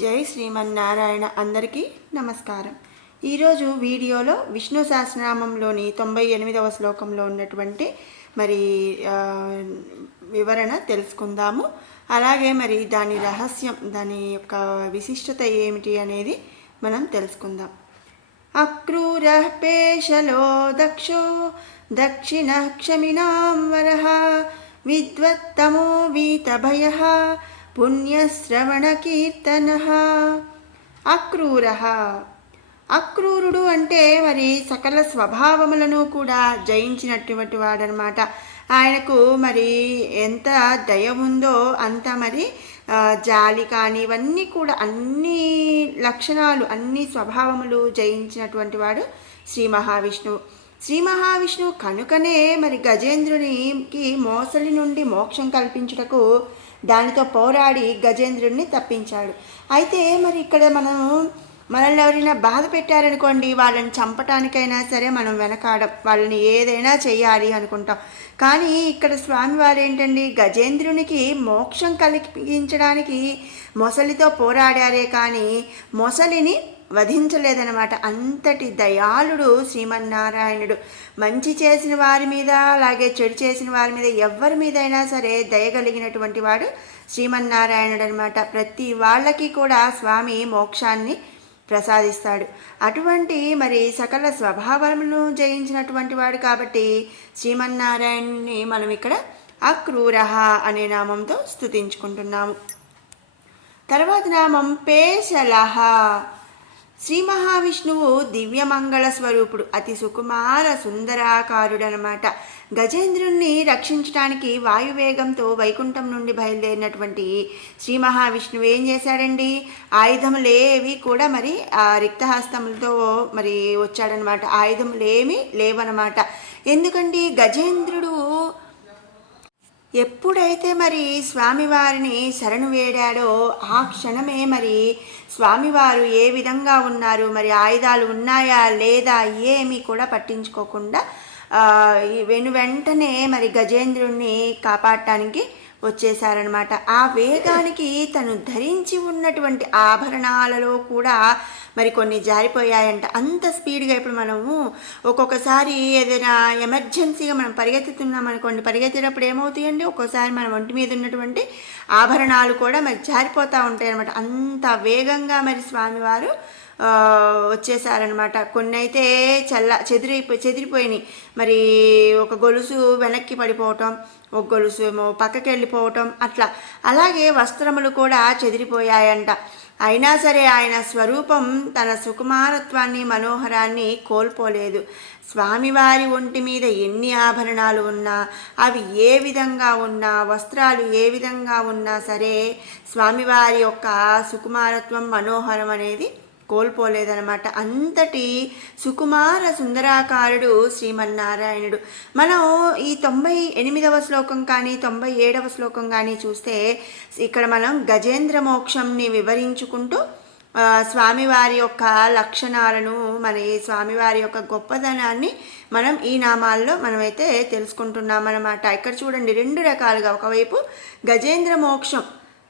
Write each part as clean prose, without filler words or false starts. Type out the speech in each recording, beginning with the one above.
జై శ్రీమన్నారాయణ. అందరికీ నమస్కారం. ఈరోజు వీడియోలో విష్ణు సహస్రనామంలోని 98వ శ్లోకంలో ఉన్నటువంటి మరి వివరణ తెలుసుకుందాము. అలాగే మరి దాని రహస్యం, దాని యొక్క విశిష్టత ఏమిటి అనేది మనం తెలుసుకుందాం. అక్రూర పేషలో దక్షో దక్షిణ క్షమినాం వరః విద్వత్తమో వీతభయః పుణ్యశ్రవణ కీర్తన. అక్రూర, అక్రూరుడు అంటే మరి సకల స్వభావములను కూడా జయించినటువంటి వాడనమాట. ఆయనకు మరి ఎంత దయ ఉందో అంత మరి జాలి కానీ ఇవన్నీ కూడా అన్ని లక్షణాలు, అన్ని స్వభావములు జయించినటువంటి వాడు శ్రీ మహావిష్ణువు. శ్రీ మహావిష్ణువు కనుకనే మరి గజేంద్రునికి మోసలి నుండి మోక్షం కల్పించుటకు దానితో పోరాడి గజేంద్రుడిని తప్పించాడు. అయితే మరి ఇక్కడ మనల్ని ఎవరైనా బాధ పెట్టారనుకోండి, వాళ్ళని చంపటానికైనా సరే మనం వెనకాడం, వాళ్ళని ఏదైనా చెయ్యాలి అనుకుంటాం. కానీ ఇక్కడ స్వామివారు ఏంటండి, గజేంద్రునికి మోక్షం కలిగించడానికి మొసలితో పోరాడారే కానీ మొసలిని వధించలేదనమాట. అంతటి దయాళుడు శ్రీమన్నారాయణుడు. మంచి చేసిన వారి మీద అలాగే చెడు చేసిన వారి మీద ఎవరి మీదైనా సరే దయగలిగినటువంటి వాడు శ్రీమన్నారాయణుడు అనమాట. ప్రతి వాళ్ళకి కూడా స్వామి మోక్షాన్ని ప్రసాదిస్తాడు. అటువంటి మరి సకల స్వభావములను జయించినటువంటి వాడు కాబట్టి శ్రీమన్నారాయణుని మనం ఇక్కడ అక్రూర అనే నామంతో స్తుతించుకుంటున్నాము. తర్వాత నామం పేశలహ. శ్రీ మహావిష్ణువు దివ్యమంగళ స్వరూపుడు, అతి సుకుమార సుందరాకారుడు అనమాట. గజేంద్రుణ్ణి రక్షించడానికి వాయువేగంతో వైకుంఠం నుండి బయలుదేరినటువంటి శ్రీ మహావిష్ణువు ఏం చేశాడండి, ఆయుధములేవి కూడా మరి రిక్తహస్తములతో మరి వచ్చాడనమాట. ఆయుధములేమి లేవనమాట. ఎందుకంటే గజేంద్రుడు ఎప్పుడైతే మరి స్వామివారిని శరణు వేడాడో ఆ క్షణమే మరి స్వామివారు ఏ విధంగా ఉన్నారు, మరి ఆయుధాలు ఉన్నాయా లేదా ఏమీ కూడా పట్టించుకోకుండా వెంటనే మరి గజేంద్రుణ్ణి కాపాడటానికి వచ్చేసారనమాట. ఆ వేగానికి తను ధరించి ఉన్నటువంటి ఆభరణాలలో కూడా మరి కొన్ని జారిపోయాయంట. అంత స్పీడ్గా ఇప్పుడు మనము ఒక్కొక్కసారి ఏదైనా ఎమర్జెన్సీగా మనం పరిగెత్తుతున్నాం అనుకోండి, పరిగెత్తేటప్పుడు ఏమవుతాయండి, ఒక్కోసారి మన ఒంటి మీద ఉన్నటువంటి ఆభరణాలు కూడా మరి జారిపోతూ ఉంటాయి అనమాట. అంత వేగంగా మరి స్వామివారు వచ్చేసారనమాట. కొన్ని అయితే చెదిరిపోయినాయి. మరి ఒక గొలుసు వెనక్కి పడిపోవటం, ఒక గొలుసు ఏమో పక్కకి వెళ్ళిపోవటం, అట్లా. అలాగే వస్త్రములు కూడా చెదిరిపోయాయంట. అయినా సరే ఆయన స్వరూపం తన సుకుమారత్వాన్ని, మనోహరాన్ని కోల్పోలేదు. స్వామివారి ఒంటి మీద ఎన్ని ఆభరణాలు ఉన్నా, అవి ఏ విధంగా ఉన్నా, వస్త్రాలు ఏ విధంగా ఉన్నా సరే స్వామివారి యొక్క సుకుమారత్వం, మనోహరం అనేది కోల్పోలేదనమాట. అంతటి సుకుమార సుందరాకారుడు శ్రీమన్నారాయణుడు. మనం ఈ 98వ శ్లోకం కానీ 97వ శ్లోకం కానీ చూస్తే ఇక్కడ మనం గజేంద్ర మోక్షంని వివరించుకుంటూ స్వామివారి యొక్క లక్షణాలను, మరి స్వామివారి యొక్క గొప్పదనాన్ని మనం ఈ నామాల్లో మనమైతే తెలుసుకుంటున్నామన్నమాట. ఇక్కడ చూడండి, రెండు రకాలుగా, ఒకవైపు గజేంద్ర మోక్షం,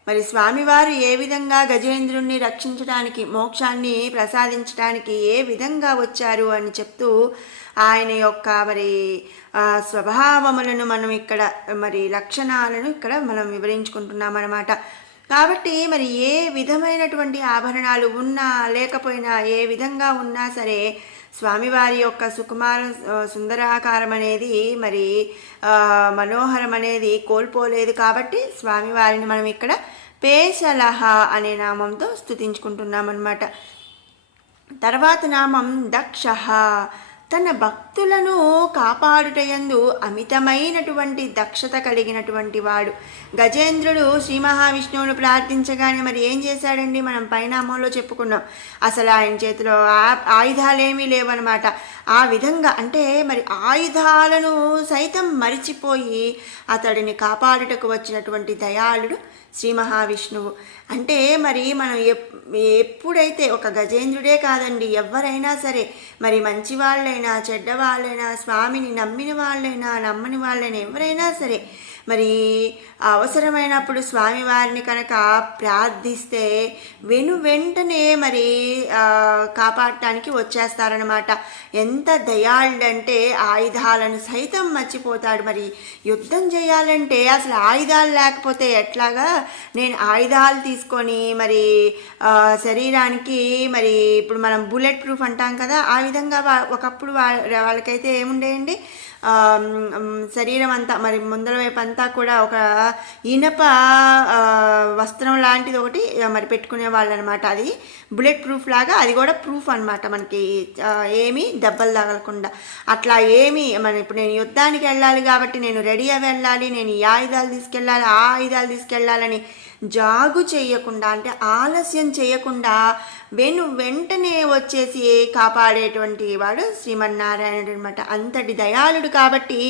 మరి స్వామివారు ఏ విధంగా గజేంద్రుణ్ణి రక్షించడానికి, మోక్షాన్ని ప్రసాదించడానికి ఏ విధంగా వచ్చారు అని చెప్తూ ఆయన యొక్క మరి స్వభావములను మనం ఇక్కడ మరి లక్షణాలను ఇక్కడ మనం వివరించుకుంటున్నామన్నమాట. కాబట్టి మరి ఏ విధమైనటువంటి ఆభరణాలు ఉన్నా లేకపోయినా, ఏ విధంగా ఉన్నా సరే స్వామివారి యొక్క సుకుమార సుందరాకారం అనేది, మరి మనోహరం అనేది కోల్పోలేదు. కాబట్టి స్వామివారిని మనం ఇక్కడ పేశలహ అనే నామంతో స్తుతించుకుంటున్నామన్నమాట. తర్వాత నామం దక్షః. తన భక్తులను కాపాడుటయందు అమితమైనటువంటి దక్షత కలిగినటువంటి వాడు. గజేంద్రుడు శ్రీ మహావిష్ణువును ప్రార్థించగానే మరి ఏం చేశాడండి, మనం పైనామంలో చెప్పుకున్నాం. అసలు ఆయన చేతిలో ఆయుధాలేమీ లేవన్నమాట. ఆ విధంగా అంటే మరి ఆయుధాలను సైతం మరిచిపోయి అతడిని కాపాడుటకు వచ్చినటువంటి దయాళుడు శ్రీ మహావిష్ణువు. అంటే మరి మనం ఎప్పుడైతే ఒక గజేంద్రుడే కాదండి, ఎవరైనా సరే, మరి మంచి వాళ్ళైనా చెడ్డవాళ్ళైనా, స్వామిని నమ్మిన వాళ్ళైనా నమ్మని వాళ్ళైనా, ఎవరైనా సరే మరి అవసరమైనప్పుడు స్వామివారిని కనుక ప్రార్థిస్తే వెంటనే మరి కాపాడటానికి వచ్చేస్తారనమాట. ఎంత దయాళుడంటే ఆయుధాలను సైతం మర్చిపోతాడు. మరి యుద్ధం చేయాలంటే అసలు ఆయుధాలు లేకపోతే ఎట్లాగా? నేను ఆయుధాలు తీసుకొని మరి శరీరానికి మరి ఇప్పుడు మనం బుల్లెట్ ప్రూఫ్ అంటాం కదా, ఆ విధంగా ఒకప్పుడు వాళ్ళకైతే ఏముండేయండి, శరీరం అంతా మరి ముందర వైపు అంతా కూడా ఒక ఇనప వస్త్రం లాంటిది ఒకటి మరి పెట్టుకునే వాళ్ళు అనమాట. అది బుల్లెట్ ప్రూఫ్ లాగా, అది కూడా ప్రూఫ్ అనమాట, మనకి ఏమీ దెబ్బలు తగలకుండా. అట్లా ఏమి మన ఇప్పుడు నేను యుద్ధానికి వెళ్ళాలి కాబట్టి నేను రెడీ అవి వెళ్ళాలి, నేను ఈ ఆయుధాలు తీసుకెళ్ళాలి ఆ ఆయుధాలు తీసుకెళ్ళాలని జాగు చేయకుండా, అంటే ఆలస్యం చేయకుండా వెంటనే వచ్చేసి కాపాడేటువంటి వాడు శ్రీమన్నారాయణుడు అనమాట. అంతటి దయాళుడు కాబట్టి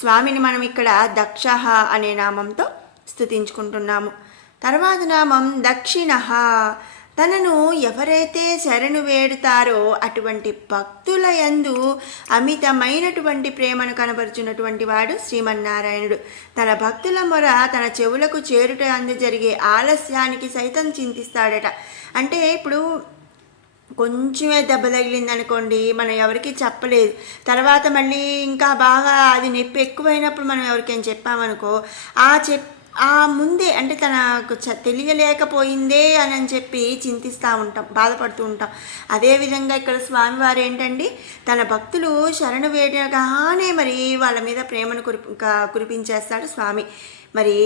స్వామిని మనం ఇక్కడ దక్షః అనే నామంతో స్తుతించుకుంటున్నాము. తర్వాత నామం దక్షిణః. తనను ఎవరైతే శరణు వేడుతారో అటువంటి భక్తుల యందు అమితమైనటువంటి ప్రేమను కనబరుచున్నటువంటి వాడు శ్రీమన్నారాయణుడు. తన భక్తుల మొర తన చెవులకు చేరుట అందు జరిగే ఆలస్యానికి సైతం చింతిస్తాడట. అంటే ఇప్పుడు కొంచెమే దెబ్బ తగిలింది అనుకోండి, మనం ఎవరికి చెప్పలేదు, తర్వాత మళ్ళీ ఇంకా బాగా అది నొప్పి ఎక్కువైనప్పుడు మనం ఎవరికైనా చెప్పామనుకో, ఆ ముందే అంటే తనకు తెలియలేకపోయిందే అని చెప్పి చింతిస్తూ ఉంటాం, బాధపడుతూ ఉంటాం. అదేవిధంగా ఇక్కడ స్వామివారు ఏంటండి, తన భక్తులు శరణు వేడగానే మరి వాళ్ళ మీద ప్రేమను కురిపించేస్తాడు స్వామి. మరి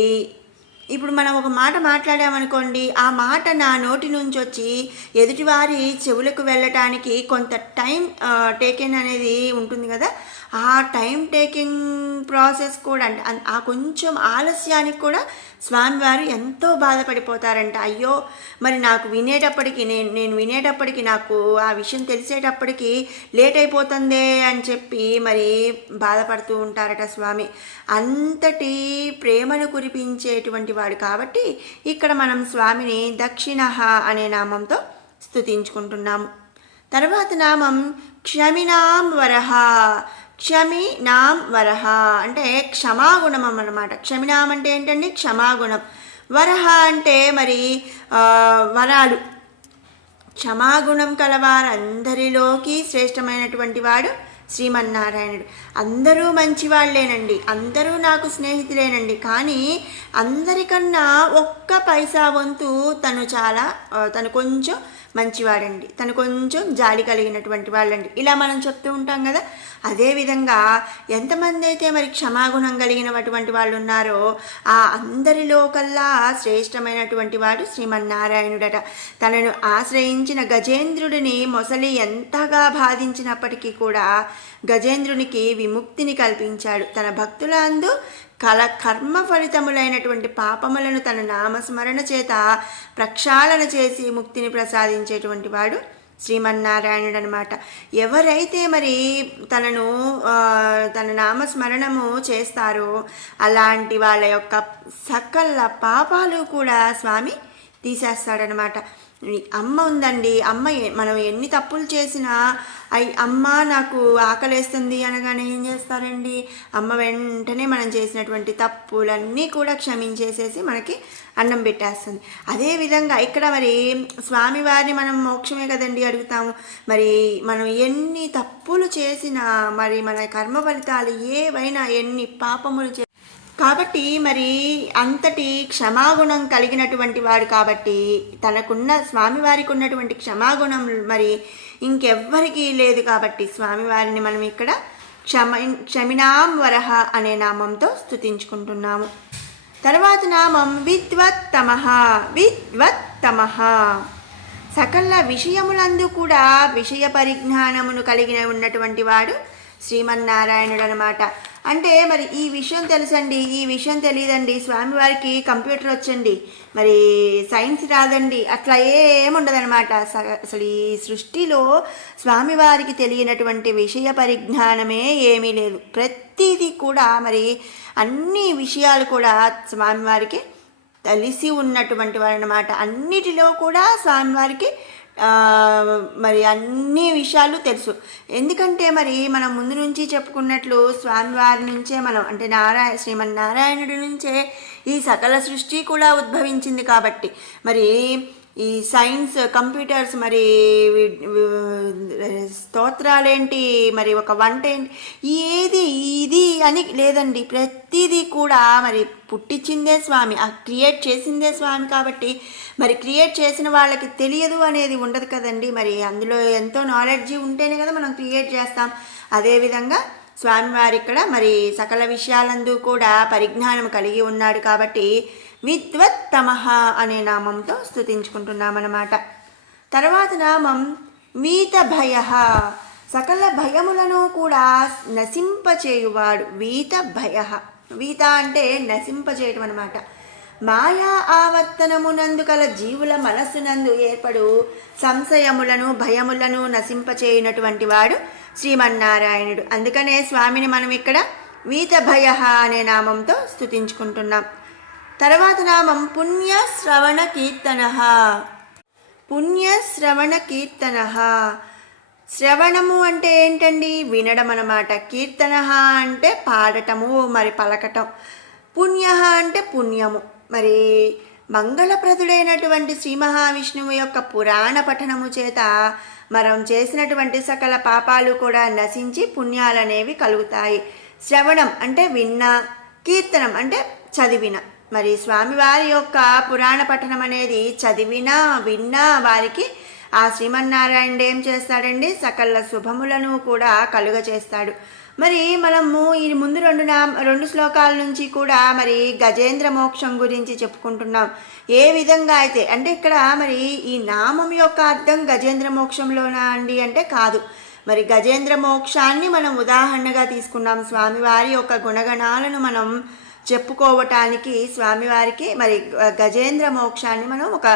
ఇప్పుడు మనం ఒక మాట మాట్లాడామనుకోండి, ఆ మాట నా నోటి నుంచి వచ్చి ఎదుటివారి చెవులకు వెళ్ళటానికి కొంత టైం టేకెన్ అనేది ఉంటుంది కదా, ఆ టైం టేకింగ్ ప్రాసెస్ కూడా అంటే ఆ కొంచెం ఆలస్యానికి కూడా స్వామివారు ఎంతో బాధపడిపోతారంట. అయ్యో మరి నాకు నేను వినేటప్పటికి నాకు ఆ విషయం తెలిసేటప్పటికి లేట్ అయిపోతుందే అని చెప్పి మరి బాధపడుతూ ఉంటారట స్వామి. అంతటి ప్రేమను కురిపించేటువంటి వాడు కాబట్టి ఇక్కడ మనం స్వామిని దక్షిణః అనే నామంతో స్తుతించుకుంటున్నాము. తర్వాత నామం క్షమినాం వరహ. క్షమినాం వరహ అంటే క్షమాగుణం అన్నమాట. క్షమినాం అంటే ఏంటండి, క్షమాగుణం. వరహ అంటే మరి వరాలు. క్షమాగుణం కలవారందరిలోకి శ్రేష్టమైనటువంటి వాడు శ్రీమన్నారాయణుడు. అందరూ మంచివాళ్లేనండి, అందరూ నాకు స్నేహితులేనండి, కానీ అందరికన్నా ఒక్క పైసా వంతు తను కొంచెం మంచివాడండి, తను కొంచెం జాలి కలిగినటువంటి వాళ్ళండి, ఇలా మనం చెప్తూ ఉంటాం కదా. అదేవిధంగా ఎంతమంది అయితే మరి క్షమాగుణం కలిగినటువంటి వాళ్ళు ఉన్నారో ఆ అందరిలో కల్లా శ్రేష్టమైనటువంటి వాడు శ్రీమన్నారాయణుడట. తనను ఆశ్రయించిన గజేంద్రుడిని మొసలి ఎంతగా బాధించినప్పటికీ కూడా గజేంద్రునికి విముక్తిని కల్పించాడు. తన భక్తుల అందు కర్మ ఫలితములైనటువంటి పాపములను తన నామస్మరణ చేత ప్రక్షాళన చేసి ముక్తిని ప్రసాదించేటువంటి వాడు శ్రీమన్నారాయణుడు అనమాట. ఎవరైతే మరి తన నామస్మరణము చేస్తారో అలాంటి వాళ్ళ యొక్క సకల పాపాలు కూడా స్వామి తీసేస్తాడనమాట. అమ్మ ఉందండి, అమ్మ మనం ఎన్ని తప్పులు చేసినా అమ్మ నాకు ఆకలేస్తుంది అనగానే ఏం చేస్తారండి, అమ్మ వెంటనే మనం చేసినటువంటి తప్పులన్నీ కూడా క్షమించేసేసి మనకి అన్నం పెట్టేస్తుంది. అదేవిధంగా ఇక్కడ మరి స్వామివారిని మనం మోక్షమే కదండి అడుగుతాము. మరి మనం ఎన్ని తప్పులు చేసినా మరి మన కర్మ ఫలితాలు ఏవైనా ఎన్ని పాపములు కాబట్టి మరి అంతటి క్షమాగుణం కలిగినటువంటి వాడు కాబట్టి స్వామివారికి ఉన్నటువంటి క్షమాగుణం మరి ఇంకెవ్వరికీ లేదు కాబట్టి స్వామివారిని మనం ఇక్కడ క్షమినాం వరహ అనే నామంతో స్తుతించుకుంటున్నాము. తర్వాత నామం విద్వత్తమః. విద్వత్తమః సకల విషయములందు కూడా విషయ పరిజ్ఞానమును కలిగిన ఉన్నటువంటి వాడు శ్రీమన్నారాయణుడు అనమాట. అంటే మరి ఈ విషయం తెలుసండి, ఈ విషయం తెలియదండి, స్వామివారికి కంప్యూటర్ వచ్చండి, మరి సైన్స్ రాదండి, అట్లా ఏముండదనమాట. అసలు ఈ సృష్టిలో స్వామివారికి తెలియనటువంటి విషయ పరిజ్ఞానమే ఏమీ లేదు. ప్రతిదీ కూడా మరి అన్ని విషయాలు కూడా స్వామివారికి తెలిసి ఉన్నటువంటి వారు అనమాట. అన్నిటిలో కూడా స్వామివారికి మరి అన్ని విషయాలు తెలుసు. ఎందుకంటే మరి మనం ముందు నుంచి చెప్పుకున్నట్లు స్వామివారి నుంచే మనం అంటే శ్రీమన్నారాయణుడి నుంచే ఈ సకల సృష్టి కూడా ఉద్భవించింది కాబట్టి మరి ఈ సైన్స్ కంప్యూటర్స్ మరి స్తోత్రాలేంటి మరి ఒక వంట ఏంటి ఏది ఇది అని లేదండి. ప్రతిదీ కూడా మరి పుట్టించిందే స్వామి, క్రియేట్ చేసిందే స్వామి కాబట్టి మరి క్రియేట్ చేసిన వాళ్ళకి తెలియదు అనేది ఉండదు కదండి. మరి అందులో ఎంతో నాలెడ్జి ఉంటేనే కదా మనం క్రియేట్ చేస్తాం. అదేవిధంగా స్వామివారి ఇక్కడ మరి సకల విషయాలందు కూడా పరిజ్ఞానం కలిగి ఉన్నాడు కాబట్టి విద్వత్తమః అనే నామంతో స్తుతించుకుంటున్నామన్నమాట. తర్వాత నామం వీతభయ, సకల భయములను కూడా నశింపచేయువాడు. వీతభయ, వీత అంటే నశింపచేయటం అనమాట. మాయా ఆవర్తనమునందు కల జీవుల మనస్సునందు ఏర్పడు సంశయములను భయములను నశింపచేయునటువంటి వాడు శ్రీమన్నారాయణుడు. అందుకనే స్వామిని మనం ఇక్కడ వీతభయ అనే నామంతో స్తుతించుకుంటున్నాం. తర్వాత నామం పుణ్యశ్రవణ కీర్తన. పుణ్యశ్రవణ కీర్తన, శ్రవణము అంటే ఏంటండి? వినడం అన్నమాట. కీర్తన అంటే పాడటము మరి పలకటం. పుణ్య అంటే పుణ్యము. మరి మంగళప్రదుడైనటువంటి శ్రీ మహావిష్ణువు యొక్క పురాణ పఠనము చేత మనం చేసినటువంటి సకల పాపాలు కూడా నశించి పుణ్యాలనేవి కలుగుతాయి. శ్రవణం అంటే విన్న, కీర్తనం అంటే చదివిన. మరి స్వామివారి యొక్క పురాణ పఠనం అనేది చదివినా విన్నా వారికి ఆ శ్రీమన్నారాయణుడు ఏం చేస్తాడండి? సకల శుభములను కూడా కలుగ చేస్తాడు. మరి మనము ఈ ముందు రెండు శ్లోకాల నుంచి కూడా మరి గజేంద్ర మోక్షం గురించి చెప్పుకుంటున్నాం. ఏ విధంగా అయితే అంటే ఇక్కడ మరి ఈ నామం యొక్క అర్థం గజేంద్ర మోక్షంలోనా అండి అంటే కాదు. మరి గజేంద్ర మోక్షాన్ని మనం ఉదాహరణగా తీసుకున్నాం. స్వామివారి యొక్క గుణగణాలను మనం చెప్పుకోవటానికి స్వామివారికి మరి గజేంద్ర మోక్షాన్ని మనం ఒక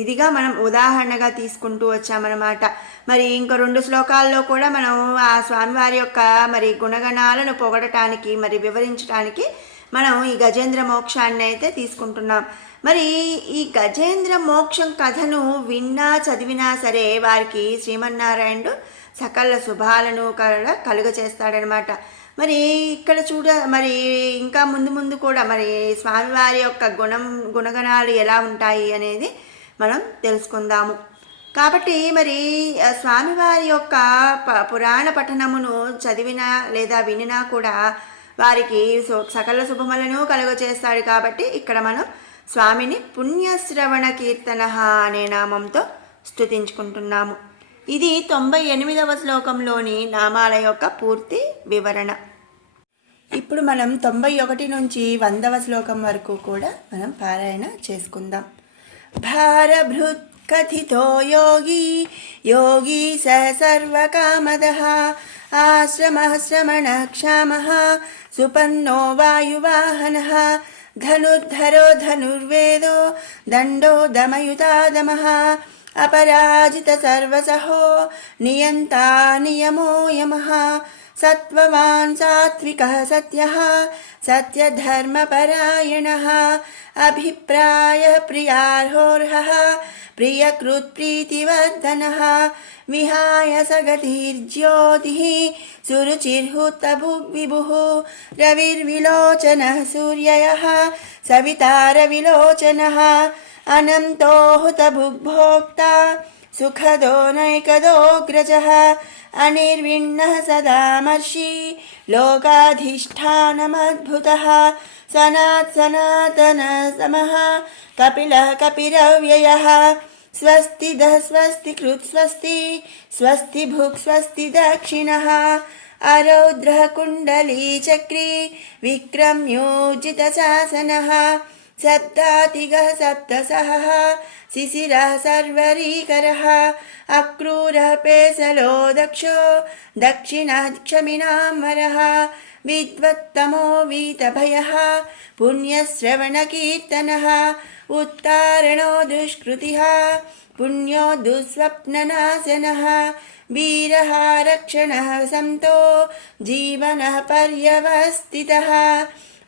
ఇదిగా మనం ఉదాహరణగా తీసుకుంటూ వచ్చామన్నమాట. మరి ఇంకో రెండు శ్లోకాల్లో కూడా మనం ఆ స్వామివారి యొక్క మరి గుణగణాలను పొగడటానికి మరి వివరించడానికి మనం ఈ గజేంద్ర మోక్షాన్ని అయితే తీసుకుంటున్నాం. మరి ఈ గజేంద్ర మోక్షం కథను విన్నా చదివినా సరే వారికి శ్రీమన్నారాయణుడు సకల శుభాలను కూడా కలుగ చేస్తాడనమాట. మరి ఇక్కడ మరి ఇంకా ముందు కూడా మరి స్వామివారి యొక్క గుణగణాలు ఎలా ఉంటాయి అనేది మనం తెలుసుకుందాము. కాబట్టి మరి స్వామివారి యొక్క పురాణ పఠనమును చదివినా లేదా వినినా కూడా వారికి సకల శుభములను కలుగ చేస్తాడు. కాబట్టి ఇక్కడ మనం స్వామిని పుణ్యశ్రవణ కీర్తన అనే నామంతో స్తుతించుకుంటున్నాము. ఇది 98వ శ్లోకంలోని నామాల యొక్క పూర్తి వివరణ. ఇప్పుడు మనం 91 నుంచి 100వ శ్లోకం వరకు కూడా మనం పారాయణ చేసుకుందాం. భారభృత్ కథితో యోగి యోగి సర్వకామదః ఆశ్రమః శ్రమణ క్షామః సుపన్నో వాయువాహనః ధనుర్ధరో ధనుర్వేదో దండో దమయుతాదమః అపరాజిత సర్వసహో నియంతా నియమో యమః సత్వవాన్ సాత్వికః సత్యః సత్యధర్మపరాయణః అభిప్రాయ ప్రియార్హోర్హః ప్రియకృత్ ప్రీతివర్ధనః విహాయ సగతిర్జ్యోతిః సురుచిర్హుతభుగ్విభుః రవిర్విలోచనః సూర్యయః సవితారవిలోచనః అనంతో హుతభుగ్భోక్తా సుఖదో నైకదోగ్రజః అనిర్విణ్ణః సదామర్షి లోకాధిష్టానమద్భుతః సనాతన సమః కపిలః కపిరవ్యయః స్వస్తి స్వస్తి కృత్ స్వస్తి స్వస్తి భుక్ స్వస్తి దక్షిణః అరౌద్రః కుండలీ చక్రీ విక్రమ్యోజిత శాసనః సప్తాతిగః సప్తసహః శిశిరః సర్వరీకరః అక్రూరః పేసలో దక్షో దక్షిణः క్షమినామరः విద్వత్తమో వీతభయః పుణ్యశ్రవణకీర్తనः ఉత్తారణో దుష్కృతిః పుణ్యో దుస్వప్ననాశనः వీరः రక్షణः సంతో జీవనः పర్యవస్థితः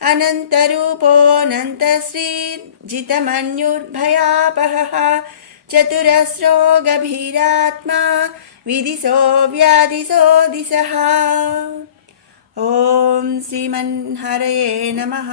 अनन्तरूपोऽनन्तश्रीर्जितमन्युर्भयापहः चतुरस्रो गभीरात्मा विदिशो व्यादिशो दिशः। ॐ श्रीमन्हरये नमः।